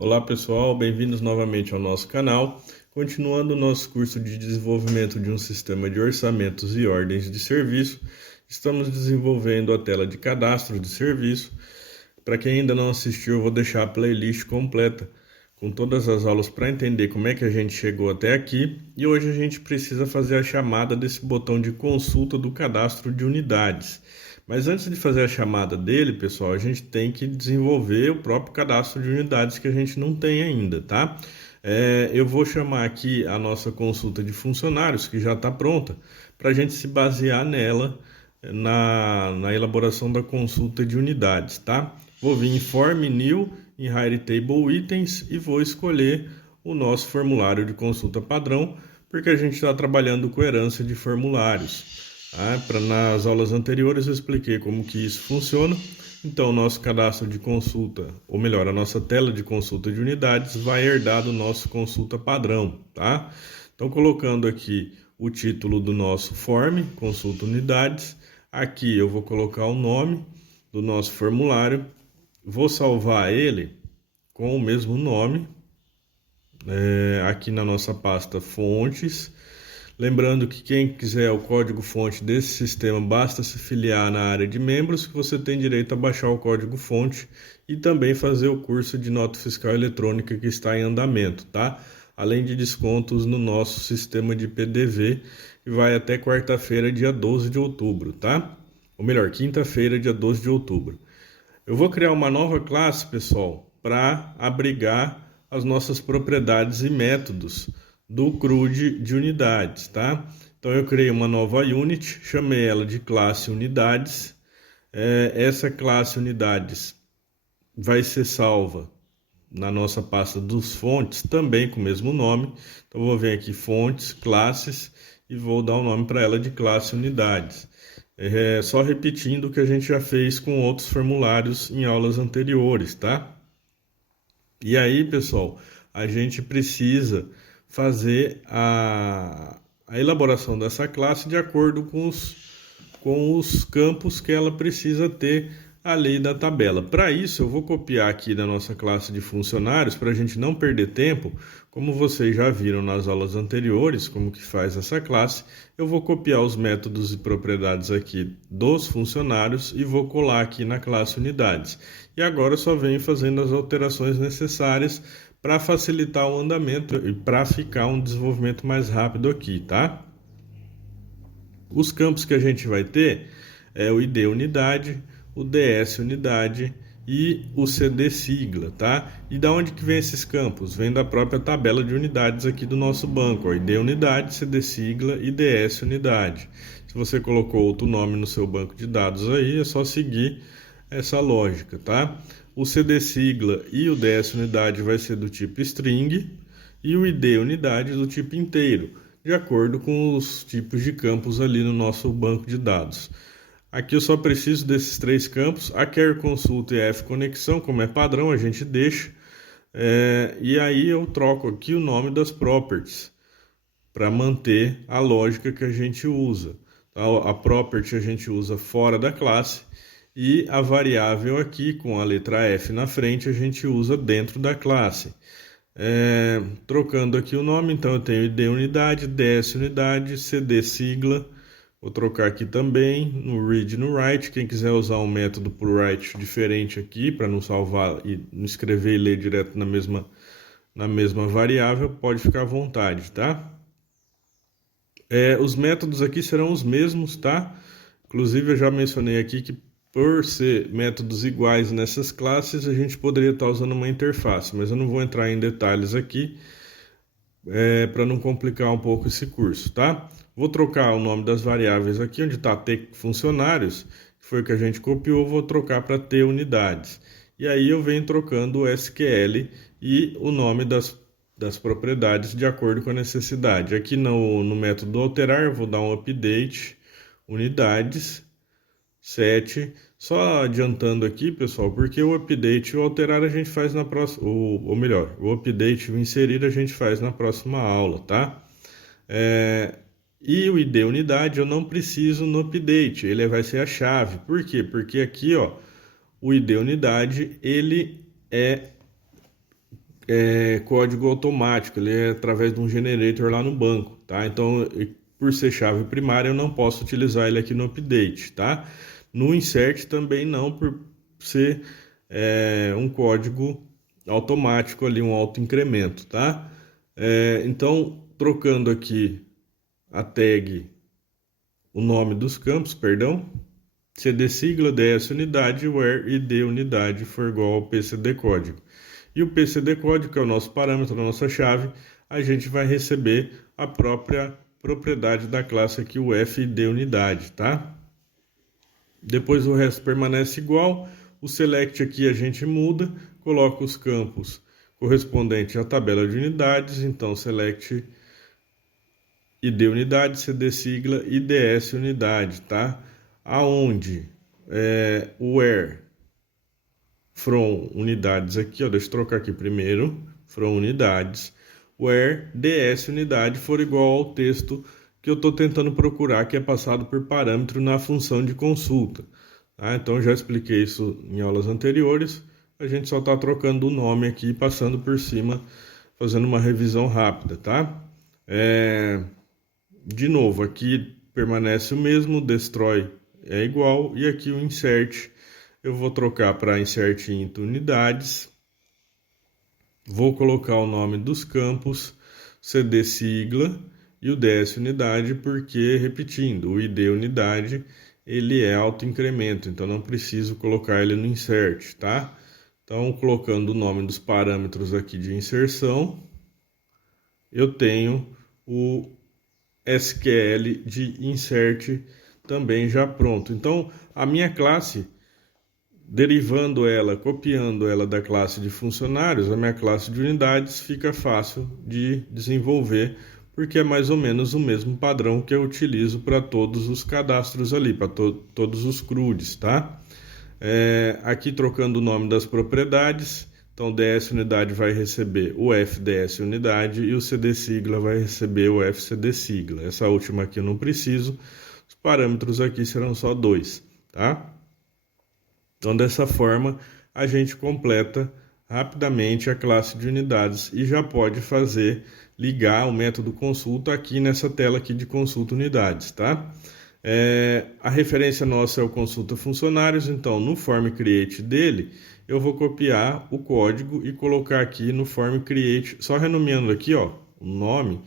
Olá pessoal, bem-vindos novamente ao nosso canal. Continuando o nosso curso de desenvolvimento de um sistema de orçamentos e ordens de serviço, estamos desenvolvendo a tela de cadastro de serviço. Para quem ainda não assistiu, eu vou deixar a playlist completa com todas as aulas para entender como é que a gente chegou até aqui. E hoje a gente precisa fazer a chamada desse botão de consulta do cadastro de unidades. Mas antes de fazer a chamada dele, pessoal, a gente tem que desenvolver o próprio cadastro de unidades que a gente não tem ainda, tá? Eu vou chamar aqui a nossa consulta de funcionários, que já está pronta, para a gente se basear nela na elaboração da consulta de unidades, tá? Vou vir em Form New, em Hire Table Items e vou escolher o nosso formulário de consulta padrão, porque a gente está trabalhando com herança de formulários. Nas aulas anteriores eu expliquei como que isso funciona. Então, o nosso cadastro de consulta, ou melhor, a nossa tela de consulta de unidades vai herdar do nosso consulta padrão, tá? Então, colocando aqui o título do nosso form, consulta unidades. Aqui eu vou colocar o nome do nosso formulário. Vou salvar ele com o mesmo nome, aqui na nossa pasta fontes. Lembrando que quem quiser o código-fonte desse sistema, basta se filiar na área de membros, que você tem direito a baixar o código-fonte e também fazer o curso de nota fiscal eletrônica que está em andamento, tá? Além de descontos no nosso sistema de PDV, que vai até quarta-feira, dia 12 de outubro, tá? Ou melhor, quinta-feira, dia 12 de outubro. Eu vou criar uma nova classe, pessoal, para abrigar as nossas propriedades e métodos do CRUD de unidades, tá? Então eu criei uma nova unit, chamei ela de classe unidades. Essa classe unidades vai ser salva na nossa pasta dos fontes, também com o mesmo nome. Então vou vir aqui fontes, classes e vou dar o nome para ela de classe unidades. Só repetindo o que a gente já fez com outros formulários em aulas anteriores, tá? E aí, pessoal, a gente precisa fazer a elaboração dessa classe de acordo com os campos que ela precisa ter ali da tabela. Para isso, eu vou copiar aqui da nossa classe de funcionários, para a gente não perder tempo, como vocês já viram nas aulas anteriores, como que faz essa classe, eu vou copiar os métodos e propriedades aqui dos funcionários e vou colar aqui na classe unidades. E agora eu só venho fazendo as alterações necessárias para facilitar o andamento e para ficar um desenvolvimento mais rápido aqui, tá? Os campos que a gente vai ter é o ID unidade, o DS unidade e o CD sigla, tá? E da onde que vem esses campos? Vem da própria tabela de unidades aqui do nosso banco, ó, ID unidade, CD sigla e DS unidade. Se você colocou outro nome no seu banco de dados aí, é só seguir essa lógica, tá? O CD sigla e o DS unidade vai ser do tipo string e o ID unidade do tipo inteiro, de acordo com os tipos de campos ali no nosso banco de dados. Aqui eu só preciso desses três campos, a quer consulta e a F conexão, como é padrão, a gente deixa. E aí eu troco aqui o nome das properties, para manter a lógica que a gente usa. A property a gente usa fora da classe, e a variável aqui, com a letra F na frente, a gente usa dentro da classe. Trocando aqui o nome, então eu tenho ID unidade, DS unidade, CD sigla. Vou trocar aqui também no read e no write. Quem quiser usar um método para o write diferente aqui, para não salvar e não escrever e ler direto na mesma variável, pode ficar à vontade, tá? Os métodos aqui serão os mesmos, tá? Inclusive eu já mencionei aqui que por ser métodos iguais nessas classes, a gente poderia estar usando uma interface, mas eu não vou entrar em detalhes aqui, para não complicar um pouco esse curso, tá? Vou trocar o nome das variáveis aqui, onde está T funcionários, que foi o que a gente copiou, vou trocar para T unidades. E aí eu venho trocando o SQL e o nome das propriedades de acordo com a necessidade. Aqui no método alterar, eu vou dar um update unidades 7, só adiantando aqui, pessoal, porque o update e o alterar a gente faz na próxima, ou melhor, o update e o inserir a gente faz na próxima aula, tá? E o ID unidade eu não preciso no update, ele vai ser a chave. Por quê? Porque aqui, ó, o ID unidade, ele é código automático, ele é através de um generator lá no banco, tá? Então, por ser chave primária, eu não posso utilizar ele aqui no update, tá? No insert também não, por ser um código automático ali, um autoincremento, tá? Então, trocando aqui a tag, o nome dos campos, perdão, CD sigla, DS unidade, where ID unidade for igual ao PCD código. E o PCD código, que é o nosso parâmetro, a nossa chave, a gente vai receber a própria propriedade da classe aqui, o FID unidade, tá? Depois o resto permanece igual. O select aqui a gente muda, coloca os campos correspondentes à tabela de unidades, então select ID unidade, CD sigla e DS unidade, tá? Aonde o where from unidades aqui, ó, deixa eu trocar aqui primeiro, from unidades, where ds unidade for igual ao texto que eu estou tentando procurar, que é passado por parâmetro na função de consulta. Tá? Então, já expliquei isso em aulas anteriores, a gente só está trocando o nome aqui, passando por cima, fazendo uma revisão rápida, tá? De novo, aqui permanece o mesmo, destroy é igual, e aqui o insert eu vou trocar para insert into unidades, vou colocar o nome dos campos, CD sigla e o DS unidade, porque, repetindo, o ID unidade ele é autoincremento, então não preciso colocar ele no insert, tá? Então, colocando o nome dos parâmetros aqui de inserção, eu tenho o SQL de insert também já pronto. Então, a minha classe, derivando ela, copiando ela da classe de funcionários, a minha classe de unidades fica fácil de desenvolver, porque é mais ou menos o mesmo padrão que eu utilizo para todos os cadastros ali, para todos os CRUDs, tá? Aqui trocando o nome das propriedades, então DS unidade vai receber o FDS unidade e o CD sigla vai receber o FCD sigla. Essa última aqui eu não preciso, os parâmetros aqui serão só 2, tá? Então, dessa forma, a gente completa rapidamente a classe de unidades e já pode ligar o método consulta aqui nessa tela aqui de consulta unidades, tá? A referência nossa é o consulta funcionários, então no form create dele, eu vou copiar o código e colocar aqui no form create, só renomeando aqui, ó, o nome,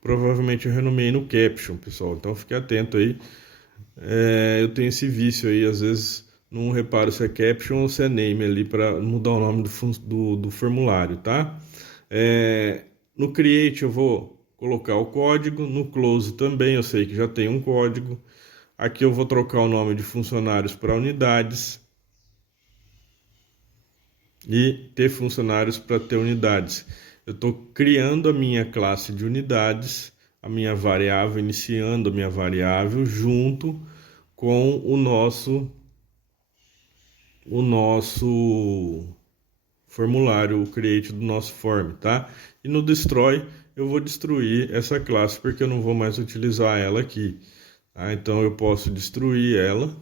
provavelmente eu renomeei no caption, pessoal, então fique atento aí. Eu tenho esse vício aí, às vezes não reparo se é caption ou se é name ali para mudar o nome do formulário, tá? No create eu vou colocar o código, no close também eu sei que já tem um código. Aqui eu vou trocar o nome de funcionários para unidades e ter funcionários para ter unidades. Eu estou criando a minha classe de unidades, a minha variável, iniciando a minha variável junto com o nosso formulário, o create do nosso form, tá? E no destroy eu vou destruir essa classe porque eu não vou mais utilizar ela aqui, tá? Então eu posso destruir ela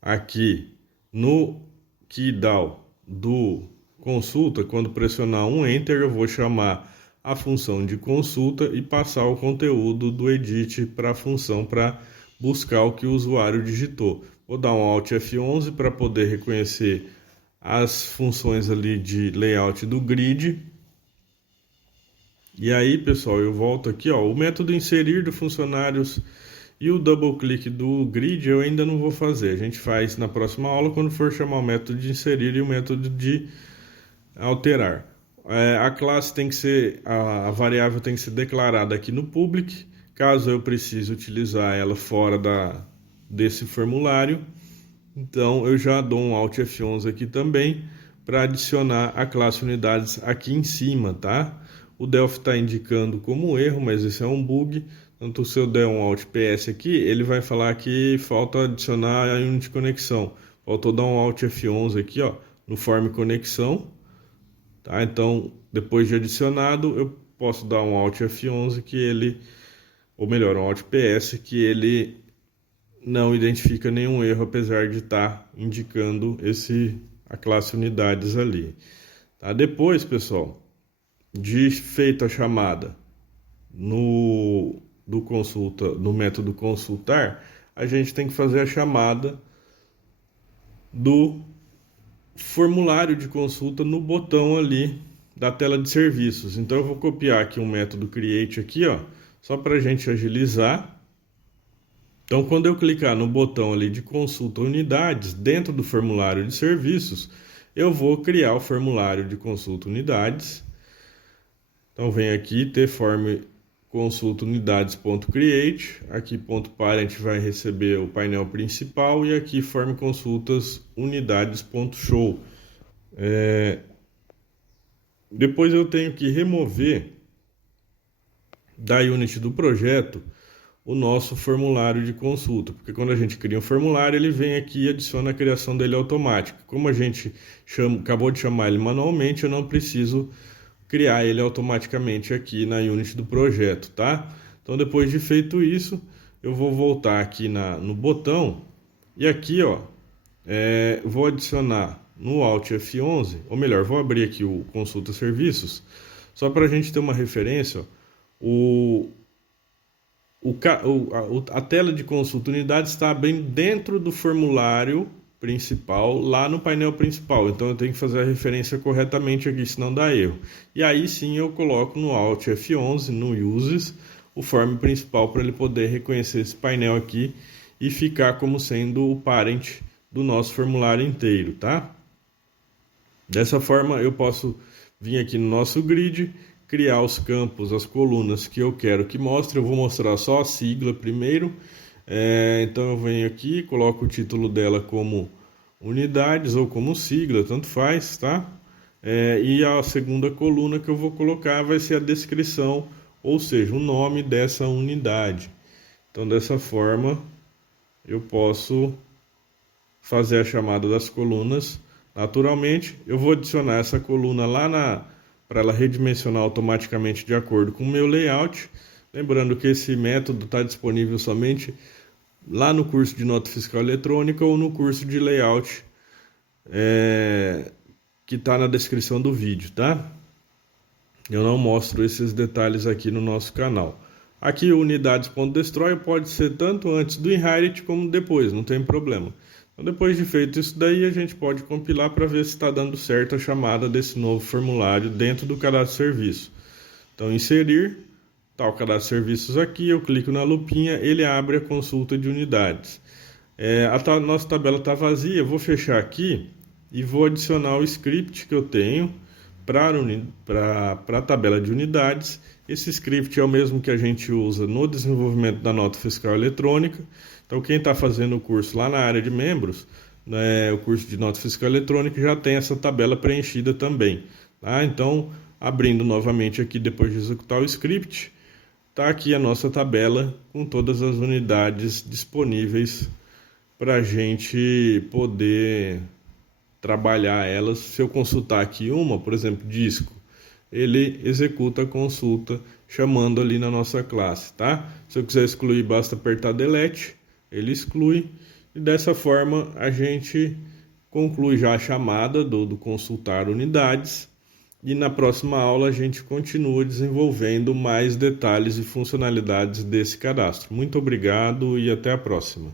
aqui no keydown do consulta. Quando pressionar um enter eu vou chamar a função de consulta e passar o conteúdo do edit para a função para buscar o que o usuário digitou. Vou dar um Alt F11 para poder reconhecer as funções ali de layout do grid. E aí, pessoal, eu volto aqui, ó, o método inserir do funcionários e o double click do grid eu ainda não vou fazer. A gente faz na próxima aula quando for chamar o método de inserir e o método de alterar. A classe tem que ser, a variável tem que ser declarada aqui no public, caso eu precise utilizar ela fora desse formulário. Então eu já dou um Alt F11 aqui também para adicionar a classe unidades aqui em cima, tá? O Delphi está indicando como erro, mas esse é um bug. Então se eu der um Alt PS aqui, ele vai falar que falta adicionar a unit conexão. Faltou dar um Alt F11 aqui, ó, no form conexão. Tá? Então depois de adicionado, eu posso dar um Alt F11 que ele, ou melhor, um Alt PS que ele não identifica nenhum erro, apesar de estar indicando a classe unidades ali. Tá? Depois, pessoal, de feita a chamada no método consultar, a gente tem que fazer a chamada do formulário de consulta no botão ali da tela de serviços. Então eu vou copiar aqui um método create aqui, ó, só para a gente agilizar. Então, quando eu clicar no botão ali de consulta unidades, dentro do formulário de serviços, eu vou criar o formulário de consulta unidades. Então, vem aqui, tform consulta unidades.create, aqui .parent vai receber o painel principal e aqui form consultas unidades.show. Depois eu tenho que remover da unit do projeto o nosso formulário de consulta, porque quando a gente cria um formulário, ele vem aqui e adiciona a criação dele automática. Como a gente acabou de chamar ele manualmente, eu não preciso criar ele automaticamente aqui na unit do projeto, tá? Então, depois de feito isso, eu vou voltar aqui no botão e aqui, ó, vou adicionar no Alt F11, ou melhor, vou abrir aqui o Consulta Serviços, só para a gente ter uma referência, ó, a tela de consulta unidade está bem dentro do formulário principal, lá no painel principal. Então eu tenho que fazer a referência corretamente aqui, senão dá erro. E aí sim eu coloco no Alt F11, no Uses, o form principal para ele poder reconhecer esse painel aqui e ficar como sendo o parent do nosso formulário inteiro, tá? Dessa forma eu posso vir aqui no nosso grid, criar os campos, as colunas que eu quero que mostre. Eu vou mostrar só a sigla primeiro. Então eu venho aqui, coloco o título dela como unidades ou como sigla, tanto faz, tá? E a segunda coluna que eu vou colocar vai ser a descrição, ou seja, o nome dessa unidade. Então dessa forma eu posso fazer a chamada das colunas naturalmente. Eu vou adicionar essa coluna lá para ela redimensionar automaticamente de acordo com o meu layout. Lembrando que esse método está disponível somente lá no curso de nota fiscal eletrônica ou no curso de layout que está na descrição do vídeo, tá? Eu não mostro esses detalhes aqui no nosso canal. Aqui o unidades.destroy pode ser tanto antes do inherit como depois, não tem problema. Então, depois de feito isso daí, a gente pode compilar para ver se está dando certo a chamada desse novo formulário dentro do cadastro de serviço. Então, inserir, tá o cadastro de serviços aqui, eu clico na lupinha, ele abre a consulta de unidades. Nossa tabela está vazia, eu vou fechar aqui e vou adicionar o script que eu tenho para a tabela de unidades. Esse script é o mesmo que a gente usa no desenvolvimento da nota fiscal eletrônica. Então, quem está fazendo o curso lá na área de membros, o curso de nota fiscal eletrônica, já tem essa tabela preenchida também. Tá? Então, abrindo novamente aqui depois de executar o script, está aqui a nossa tabela com todas as unidades disponíveis para a gente poder trabalhar elas. Se eu consultar aqui uma, por exemplo, disco, ele executa a consulta chamando ali na nossa classe, tá? Se eu quiser excluir, basta apertar delete, ele exclui, e dessa forma a gente conclui já a chamada do consultar unidades, e na próxima aula a gente continua desenvolvendo mais detalhes e funcionalidades desse cadastro. Muito obrigado e até a próxima.